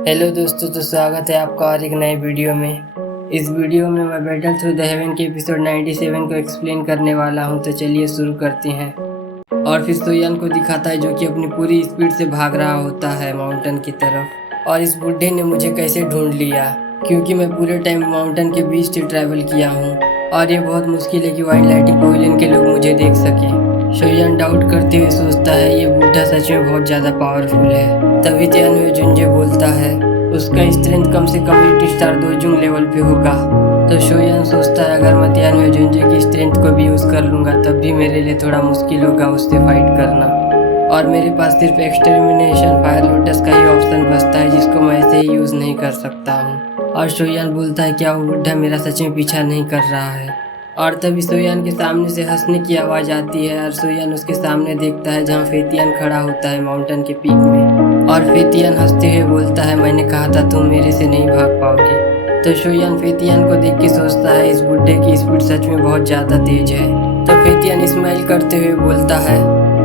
Hello दोस्तों, तो स्वागत है आपका और एक नए वीडियो में। इस वीडियो में मैं बैटल थ्रू द हेवन के एपिसोड 97 को एक्सप्लेन करने वाला हूं, तो चलिए शुरू करते हैं। और फिर सोयान को दिखाता है जो कि अपनी पूरी स्पीड से भाग रहा होता है माउंटेन की तरफ। और इस बुढ़े ने मुझे कैसे ढूंढ लिया, क्योंकि मैं पूरे टाइम माउंटेन के बीच से ट्रैवल किया हूँ और ये बहुत मुश्किल है कि वाइल्ड लाइटिंग पवेलियन के लोग मुझे देख सके। सोयान डाउट करते हुए सोचता है ये बुढ़ा सच में बहुत ज़्यादा पावरफुल है। तभी त्यान जुंजे बोलता है उसका स्ट्रेंथ कम से कम 8 स्टार दोजुंग लेवल पे होगा। तो सोयान सोचता है अगर मैं त्यान जुंजे की स्ट्रेंथ को भी यूज़ कर लूँगा तब भी मेरे लिए थोड़ा मुश्किल होगा उससे फाइट करना, और मेरे पास सिर्फ एक्सटर्मिनेशन फायर लोटस का ही ऑप्शन बचता है जिसको मैं ऐसे ही यूज़ नहीं कर सकता हूँ। और सोयान बोलता है क्या वो बुढ़ा मेरा सच में पीछा नहीं कर रहा है। और तभी सोयान के सामने से हंसने की आवाज़ आती है और सोयान उसके सामने देखता है जहाँ फेतियान खड़ा होता है माउंटेन के पीक में। और फेतियान हंसते हुए बोलता है मैंने कहा था तुम मेरे से नहीं भाग पाओगे। तो सोयान फेतियान को देख के सोचता है इस बुढ़े की स्पीड सच में बहुत ज़्यादा तेज है। तो फेतियान स्माइल करते हुए बोलता है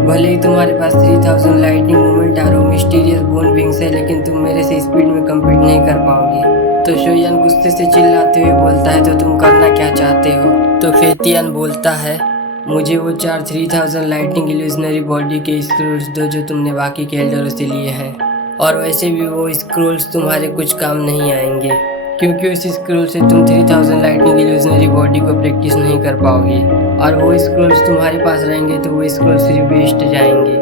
भले ही तुम्हारे पास 3000 लाइटनिंग मूवमेंट और मिस्टीरियस बोन विंग्स है, लेकिन तुम मेरे से स्पीड में कम्पीट नहीं कर पाओगे। तो सोयान गुस्से से चिल्लाते हुए बोलता है तो तुम करना क्या चाहते हो। तो फेतियान बोलता है मुझे वो 3000 लाइटनिंग इल्यूजनरी बॉडी के स्क्रोल्स दो जो तुमने बाकी के एल्डरों से लिए हैं, और वैसे भी वो स्क्रोल्स तुम्हारे कुछ काम नहीं आएंगे, क्योंकि उस स्क्रोल से तुम 3000 लाइटनिंग इल्यूजनरी बॉडी को प्रैक्टिस नहीं कर पाओगे, और वो स्क्रोल्स तुम्हारे पास रहेंगे तो वो स्क्रोल्स सिर्फ वेस्ट जाएंगे।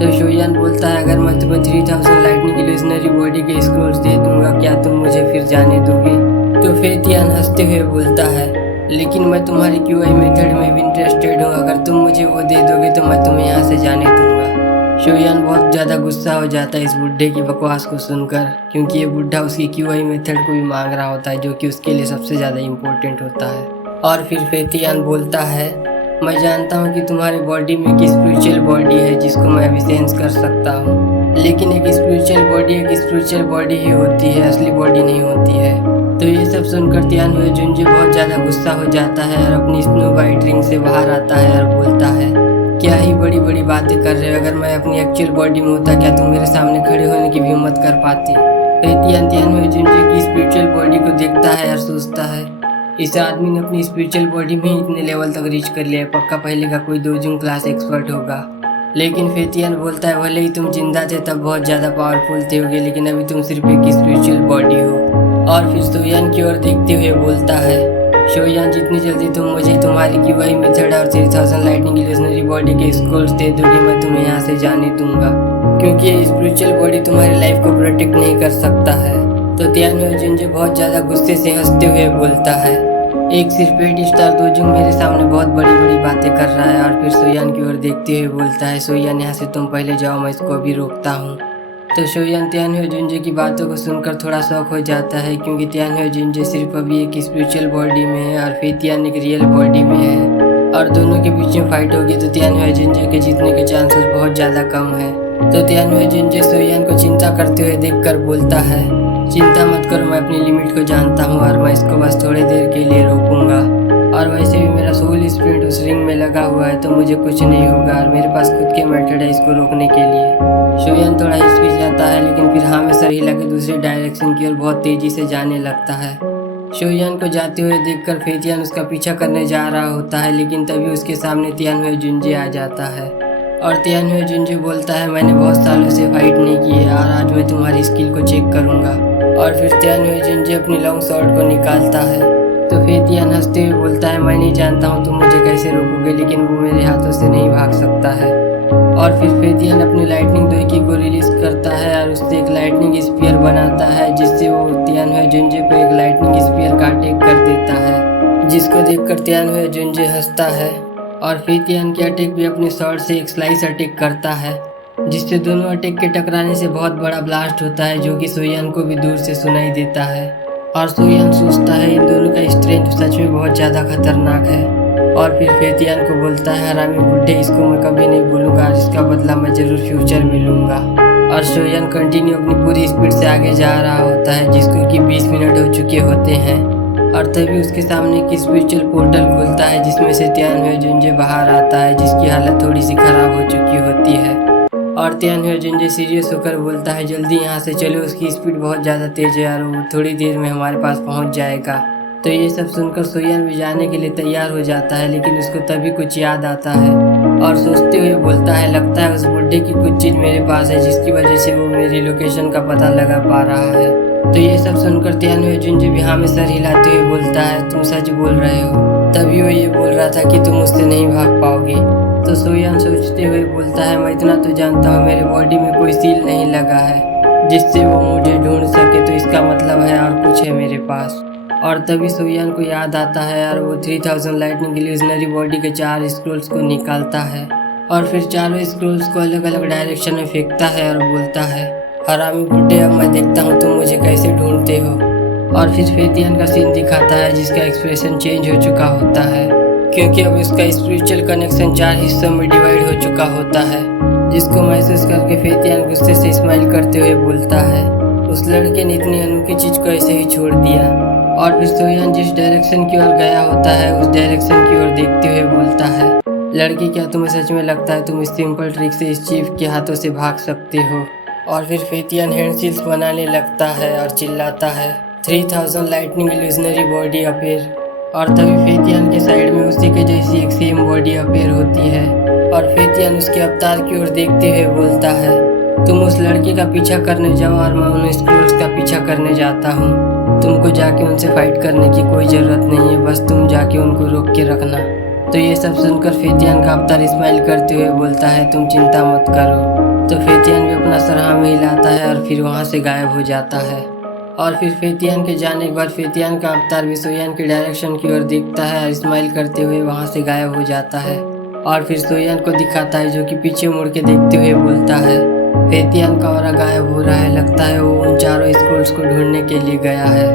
तो सोयान बोलता है अगर मैं तुम्हें 3000 लाइटनिंग इल्यूजनरी बॉडी के स्क्रोल्स दे दूंगा क्या तुम मुझे फिर जाने दोगे। तो फेतियान हंसते हुए बोलता है लेकिन मैं तुम्हारी क्यूआई मेथड में भी इंटरेस्टेड हूँ, अगर तुम मुझे वो दे दोगे तो मैं तुम्हें यहाँ से जाने दूंगा। सोयान बहुत ज़्यादा गुस्सा हो जाता है इस बुढ़े की बकवास को सुनकर, क्योंकि ये बुढ़ा उसकी क्यूआई मेथड को भी मांग रहा होता है जो कि उसके लिए सबसे ज़्यादा इम्पोर्टेंट होता है। और फिर फेतियान बोलता है मैं जानता हूँ कि तुम्हारी बॉडी में एक स्पिरिचुअल बॉडी है जिसको मैं अभी सेंस कर सकता हूँ, लेकिन एक स्पिरिचुअल बॉडी ही होती है, असली बॉडी नहीं होती है। तो ये सब सुनकर त्यान जुंजे बहुत ज़्यादा गुस्सा हो जाता है और अपनी स्नो वाइट रिंग से बाहर आता है और बोलता है क्या ही बड़ी बड़ी बातें कर रहे हो, अगर मैं अपनी एक्चुअल बॉडी में होता क्या तुम मेरे सामने खड़े होने की भी हिम्मत कर पाते। त्यान जुंजे की स्पिरिचुअल बॉडी को देखता है और सोचता है इस आदमी ने अपनी स्पिरिचुअल बॉडी में ही इतने लेवल तक रीच कर लिया है, पक्का पहले का कोई दोजुंग क्लास एक्सपर्ट होगा। लेकिन फेतियान बोलता है भले ही तुम जिंदा थे तब बहुत ज़्यादा पावरफुल थे होगे, लेकिन अभी तुम सिर्फ एक स्पिरिचुअल बॉडी हो। और फिर सोयान की ओर देखते हुए बोलता है सोयान जितनी जल्दी तुम मुझे तुम्हारी क्यूआई मेथड और 3000 लाइटनिंग इल्यूजनरी बॉडी के स्क्रोल्स दे दोगे मैं तुम्हें यहाँ से जाने दूंगा, क्योंकि ये स्पिरिचुअल बॉडी तुम्हारी लाइफ को प्रोटेक्ट नहीं कर सकता है। तो त्यान जुंजे बहुत ज़्यादा गुस्से से हंसते हुए बोलता है एक सिर्फ 8 स्टार दोजुंग मेरे सामने बहुत बड़ी बड़ी बातें कर रहा है। और फिर सोयान की ओर देखते हुए बोलता है सोयान यहाँ से तुम पहले जाओ, मैं इसको अभी रोकता हूँ। तो सोयान त्यान जुंजे की बातों को सुनकर थोड़ा शौक हो जाता है, क्योंकि त्यान जुंजे सिर्फ अभी एक स्पिरिचुअल बॉडी में है और फेतियान एक रियल बॉडी में है, और दोनों के बीच में फाइट होगी तो त्यान जुंजे के जीतने के चांसेस बहुत ज़्यादा कम है। तो त्यान जुंजे सोयान को चिंता करते हुए देखकर बोलता है चिंता मत करो, मैं अपनी लिमिट को जानता हूँ और मैं इसको बस थोड़ी देर के लिए रोकूंगा, और वैसे भी मेरा सोल स्पिरिट उस रिंग में लगा हुआ है तो मुझे कुछ नहीं होगा, और मेरे पास खुद के मेथड है इसको रोकने के लिए। सोयान थोड़ा हिचकिच जाता है लेकिन फिर हाँ में सर हिला के दूसरी डायरेक्शन की ओर बहुत तेजी से जाने लगता है। सोयान को जाते हुए देखकर फेतियान उसका पीछा करने जा रहा होता है, लेकिन तभी उसके सामने त्यान जुंजे आ जाता है। और त्यान जुंजे बोलता है मैंने बहुत सालों से फाइट नहीं की है और आज मैं तुम्हारी स्किल को चेक करूँगा। और फिर त्यान जुंजे अपनी लॉन्ग शॉट को निकालता है। तो फेतियान हंसते हुए बोलता है मैं नहीं जानता हूँ तुम मुझे कैसे रोकोगे, लेकिन वो मेरे हाथों से नहीं भाग सकता है। और फिर फेतियान अपनी लाइटनिंग दोइकी को रिलीज करता है और उससे एक लाइटनिंग स्पीयर बनाता है, जिससे वो त्यान जुंजे पे एक लाइटनिंग स्पीयर का अटैक कर देता है, जिसको देखकर त्यान जुंजे हंसता है। और फेतियान के अटैक भी अपने शॉट से एक स्लाइस अटैक करता है, जिससे दोनों अटैक के टकराने से बहुत बड़ा ब्लास्ट होता है जो कि सोयान को भी दूर से सुनाई देता है। और सोयान सोचता है इन दोनों का स्ट्रेंथ सच में बहुत ज़्यादा खतरनाक है। और फिर फेतियान को बोलता है हरामी बुड्ढे, इसको मैं कभी नहीं भूलूंगा, जिसका बदला मैं जरूर फ्यूचर में लूँगा। और सोयान कंटिन्यू अपनी पूरी स्पीड से आगे जा रहा होता है, जिसको कि 20 मिनट हो चुके होते हैं। और तभी उसके सामने एक स्पिरिचुअल पोर्टल खुलता है जिसमें से त्यान जुंजे बाहर आता है, जिसकी हालत थोड़ी सी खराब हो चुकी होती है। और तियानवे जुंजे सीरियस होकर बोलता है जल्दी यहाँ से चलो, उसकी स्पीड बहुत ज़्यादा तेज है यार, वो थोड़ी देर में हमारे पास पहुँच जाएगा। तो ये सब सुनकर सोयान भी जाने के लिए तैयार हो जाता है, लेकिन उसको तभी कुछ याद आता है और सोचते हुए बोलता है लगता है उस बुड्ढे की कुछ चीज़ मेरे पास है जिसकी वजह से वो मेरी लोकेशन का पता लगा पा रहा है। तो ये सब सुनकर तियानवे जुंजे भी हाँ में सर हिलाते हुए बोलता है तुम सच बोल रहे हो। तभी वो ये बोल रहा था कि तुम उससे नहीं भाग पाओगे। तो सोयान सोचते हुए बोलता है मैं इतना तो जानता हूँ मेरे बॉडी में कोई सील नहीं लगा है जिससे वो मुझे ढूंढ सके, तो इसका मतलब है और कुछ है मेरे पास। और तभी सोयान को याद आता है यार वो 3000 लाइटनिंग इल्यूजनरी बॉडी के 4 स्क्रोल्स को निकालता है और फिर चारों स्क्रोल्स को अलग अलग डायरेक्शन में फेंकता है और बोलता है हरामी बुड्ढे, अब मैं देखता हूँ तुम मुझे कैसे ढूंढते हो। और फिर फेतियन का सीन दिखाता है जिसका एक्सप्रेशन चेंज हो चुका होता है क्योंकि अब उसका स्पिरिचुअल कनेक्शन 4 हिस्सों में डिवाइड हो चुका होता है, जिसको महसूस करके फेतियन गुस्से से स्माइल करते हुए बोलता है उस लड़के ने इतनी अनोखी चीज को ऐसे ही छोड़ दिया। और फिर सोयान जिस डायरेक्शन की ओर गया होता है उस डायरेक्शन की ओर देखते हुए बोलता है लड़की, क्या तुम्हें सच में लगता है तुम इस सिंपल ट्रिक से इस चीफ के हाथों से भाग सकते हो। और फिर फेतियन हैंडसील्स बनाने लगता है और चिल्लाता है 3000 लाइटनिंग इल्यूजनरी बॉडी अपेयर। और तभी फेतियन के साइड में उसी के जैसी एक सेम बॉडी अपेयर होती है और फेतियन उसके अवतार की ओर देखते हुए बोलता है तुम उस लड़की का पीछा करने जाओ और मैं उन स्क्रोल्स का पीछा करने जाता हूँ। तुमको जाके उनसे फाइट करने की कोई ज़रूरत नहीं है, बस तुम जाके उनको रोक के रखना। तो ये सब सुनकर फेतियन का अवतार स्माइल करते हुए बोलता है तुम चिंता मत करो। तो फेतियन भी अपना सर हाँ में हिलाता है और फिर वहाँ से गायब हो जाता है। और फिर फेतियन के जाने के बाद फेतियन का अवतार भी सोयान के डायरेक्शन की ओर देखता है और स्माइल करते हुए वहाँ से गायब हो जाता है। और फिर सोयान को दिखाता है जो कि पीछे मुड़ के देखते हुए बोलता है फेतियन का ऑरा गायब हो रहा है, लगता है वो उन चारों स्क्रोल्स को ढूंढने के लिए गया है।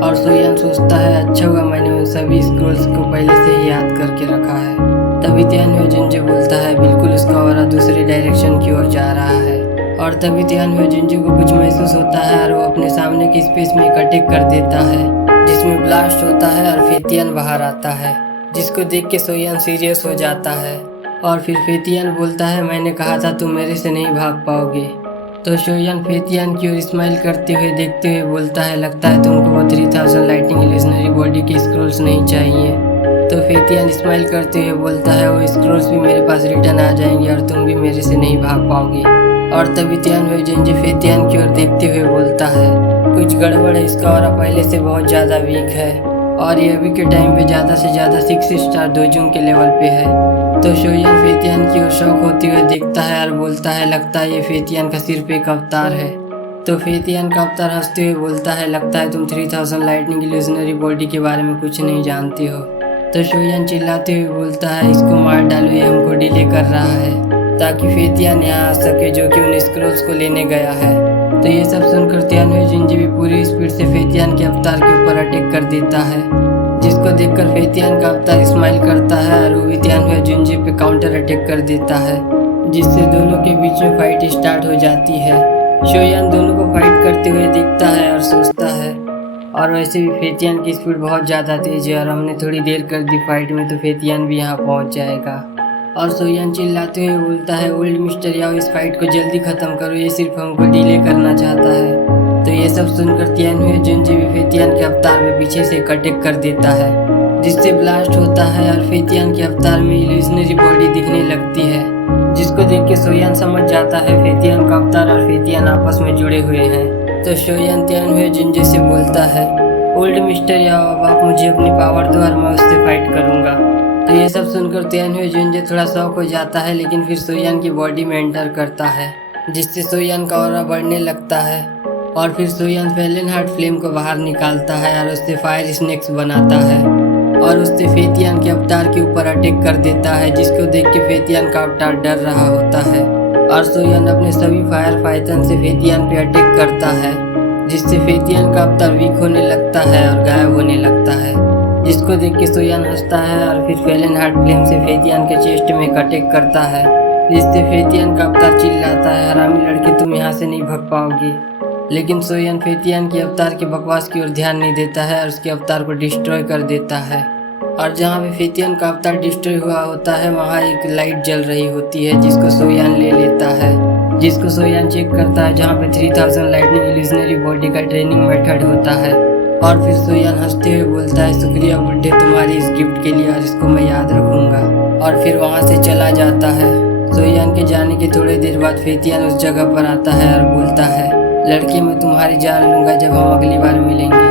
और सोयान सोचता है अच्छा हुआ मैंने उन सभी स्क्रोल्स को पहले से ही याद करके रखा है। तभी तियानवे जुंजे बोलता है बिल्कुल उसका ऑरा दूसरे डायरेक्शन की ओर जा रहा है। और तभी तियानवे जुंजे को कुछ महसूस होता है और वो अपने सामने की स्पेस में एक अटैक कर देता है जिसमें ब्लास्ट होता है और फेतियन बाहर आता है, जिसको देख के सोयान सीरियस हो जाता है। और फिर फेतियन बोलता है मैंने कहा था तुम मेरे से नहीं भाग पाओगे। तो सोयान फेतियन की ओर स्माइल करते हुए देखते हुए बोलता है लगता है तुमको वो 3000 लाइटनिंग इल्यूजनरी बॉडी के स्क्रोल्स नहीं चाहिए। तो फेतियन स्माइल करते हुए बोलता है वो स्क्रोल्स भी मेरे पास रिटर्न आ जाएंगे और तुम भी मेरे से नहीं भाग पाओगे। और तभी तियानवे जुंजे फेतियन की ओर देखते हुए बोलता है कुछ गड़बड़ है, इसका ऑरा पहले से बहुत ज़्यादा वीक है और ये अभी के टाइम पे ज़्यादा से ज़्यादा 6 स्टार दोजुंग के लेवल पे है। तो सोयान फेतियन की ओर शौक होते हुए देखता है और बोलता है लगता है ये फेतियन का सिर्फ एक अवतार है। तो फेतियन का अवतार हंसते हुए बोलता है लगता है तुम 3000 लाइटनिंग इल्यूजनरी बॉडी के बारे में कुछ नहीं जानते हो। तो सोयान चिल्लाते हुए बोलता है इसको मार डालो, ये हमको डिले कर रहा है ताकि फेतियन यहाँ आ सके जो कि उन स्क्रोल्स को लेने गया है। तो ये सब सुनकर तियानवे जुंजे भी पूरी स्पीड से फेतियन के अवतार के ऊपर अटैक कर देता है, जिसको देखकर फेतियन का अवतार स्माइल करता है और वो भी तियानवे जुंजे पे काउंटर अटैक कर देता है, जिससे दोनों के बीच में फाइट स्टार्ट हो जाती है। सोयान दोनों को फाइट करते हुए देखता है और सोचता है और वैसे भी फेतियन की स्पीड बहुत ज़्यादा तेज है और हमने थोड़ी देर कर दी फाइट में तो फेतियन भी यहाँ पहुँच जाएगा। और सोयान चिल्लाते हुए बोलता है ओल्ड मिस्टर याओ इस फाइट को जल्दी ख़त्म करो, ये सिर्फ हमको डिले करना चाहता है। तो ये सब सुनकर तियानवे जुंजे भी फेतियन के अवतार में पीछे से अटैक कर देता है, जिससे ब्लास्ट होता है और फेतियन के अवतार में इल्यूजनरी बॉडी दिखने लगती है, जिसको देख के सोयान समझ जाता है फेतियन का अवतार और फेतियन आपस में जुड़े हुए हैं। तो सोयान तियानवे जुंजे से बोलता है ओल्ड मिस्टर याओ अब आप मुझे अपनी पावर दो और मैं उससे फाइट करूँगा। तो ये सब सुनकर तियानवे जुंजे थोड़ा शॉक हो जाता है, लेकिन फिर सोयान की बॉडी में एंटर करता है, जिससे सोयान का ऑरा बढ़ने लगता है। और फिर सोयान फेलन हार्ट फ्लेम को बाहर निकालता है और उससे फायर स्नेक्स बनाता है और उससे फेतियन के अवतार के ऊपर अटैक कर देता है, जिसको देख के फेतियन का अवतार डर रहा होता है। और सोयान अपने सभी फायर फाइथन से फेतियन पे अटैक करता है, जिससे फेतियन का अवतार वीक होने लगता है और गायब होने लगता है, जिसको देख के सोयान हंसता है और फिर फेलन हार्ट फ्लेम से फेतियन के चेस्ट में अटैक करता है, जिससे फेतियन का अवतार चिल्लाता है हरामी लड़के तुम यहाँ से नहीं भाग पाओगे। लेकिन सोयान फेतियन के अवतार के बकवास की ओर ध्यान नहीं देता है और उसके अवतार को डिस्ट्रॉय कर देता है। और जहाँ पे फेतियन का अवतार डिस्ट्रॉय हुआ होता है वहाँ एक लाइट जल रही होती है, जिसको सोयान ले लेता है जिसको सोयान चेक करता है, जहाँ पे 3000 लाइटनिंग इल्यूजनरी बॉडी का ट्रेनिंग मेथड होता है। और फिर सोयान हंसते हुए बोलता है, शुक्रिया बुड्ढे तुम्हारी इस गिफ्ट के लिए, और इसको मैं याद रखूंगा। और फिर वहाँ से चला जाता है। सोयान के जाने के थोड़ी देर बाद फेतियान उस जगह पर आता है और बोलता है, लड़के मैं तुम्हारी जान लूंगा जब हम अगली बार मिलेंगे।